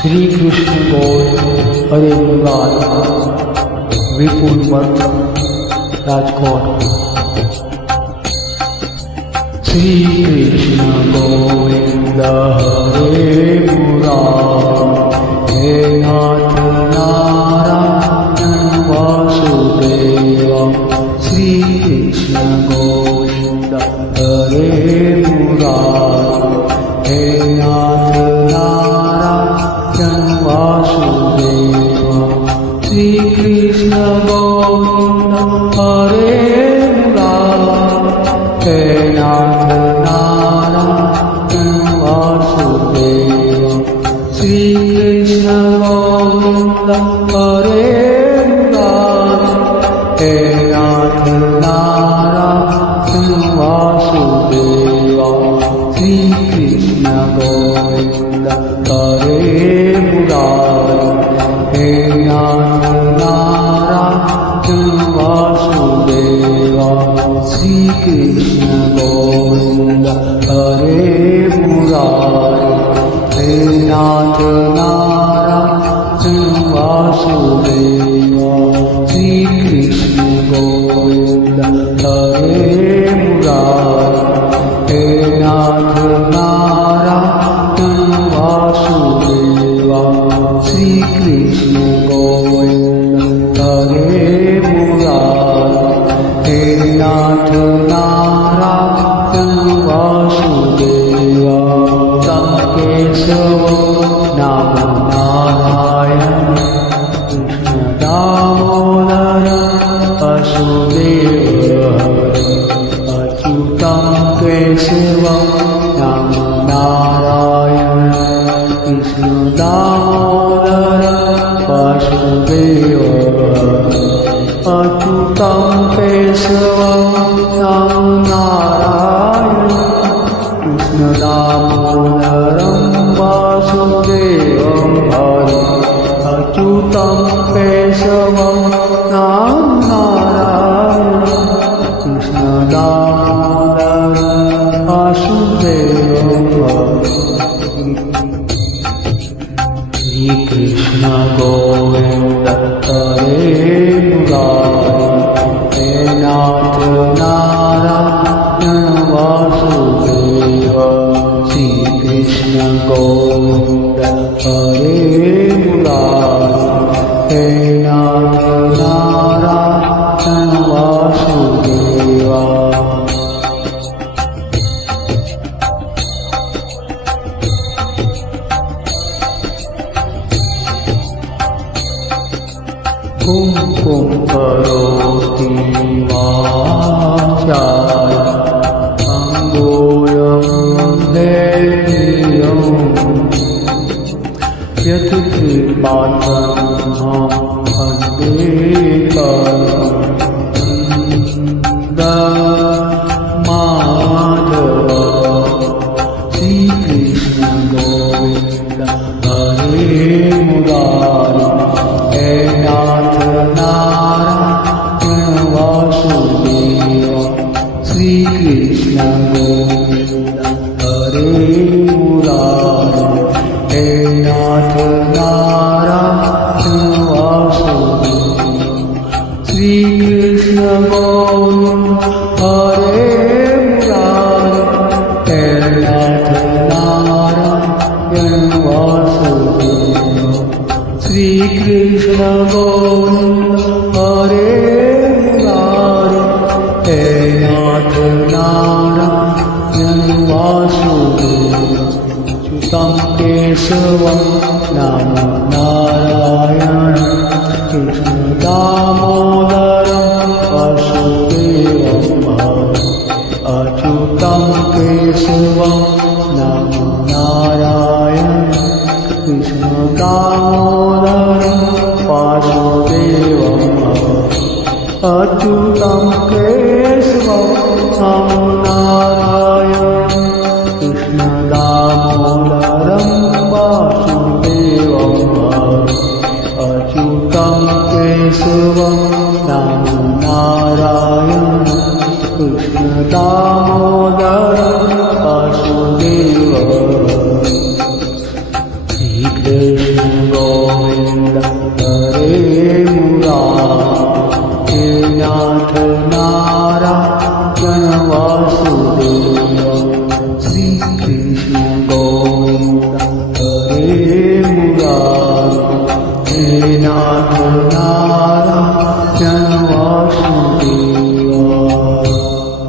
श्री कृष्ण गोविंद हरे मुरारी विपुल मठ राजकोट। श्री कृष्ण गोविंद हरे मुरारी हे नाथ नारायण वासुदेव। श्री कृष्ण गोविंद हरे मुरारी हे नाथ नारायण वासुदेव। श्री कृष्ण गोविंद हरे मुरारी हे नाथ नारायण वासुदेव। श्री कृष्ण गोविंद हरे मुरारी हे नाथ नारायण वासुदेव। श्री कृष्ण गोविंद हरे मुरारी हे नाथ नारायण वासुदेव। श्री कृष्ण गोविंद हरे मुरारी हे नाथ नारायण वासुदेव। श्री कृष्ण गोविंद हरे मुरारी हे नाथ नारायण वासुदेव। श्री कृष्ण गोविंद हरे मुरारी हे नाथ नारायण वासुदेव। तं केशव नाम नारायण कृष्ण दामोदर वासुदेव हरे। अच्युतं केशव नाम नारायण कृष्ण दामोदर वासुदेव हरे। अच्युतं केशव नाम नारायण कृष्ण दामोदरं वासुदेवं हरे। अच्युतं केशव नाम नारायण कृष्ण दामोदरं वासुदेवं हरे। श्री कृष्ण गोविंद हरे मुरारी हे नाथ नारायण वासुदेव। श्री कृष्ण गोविंद हरे मुरारी हे नाथ नारायण वासुदेव। कुंकुम करोति वाचाय अंगुलं देहियं यत् कृपार्थं माधव। श्री कृष्ण गोविंद हरे मुरारी हे नाथ नारायण वासुदेव। श्री कृष्ण गोविंद हरे मुरारी हे नाथ नारायण वासुदेव। श्री कृष्ण गोविंद हरे मुरारी हे नाथ नारायण वासुदेव। श्री कृष्ण गोविंद हरे मुरारी हे नाथ नारायण वासुदेव। अच्युतं केशवं नाम नारायण कृष्ण दामोदरं वासुदेवं हरे। अच्युतं केशवं नाम नारायण कृष्ण दामोदरं वासुदेवं हरे। अच्युतं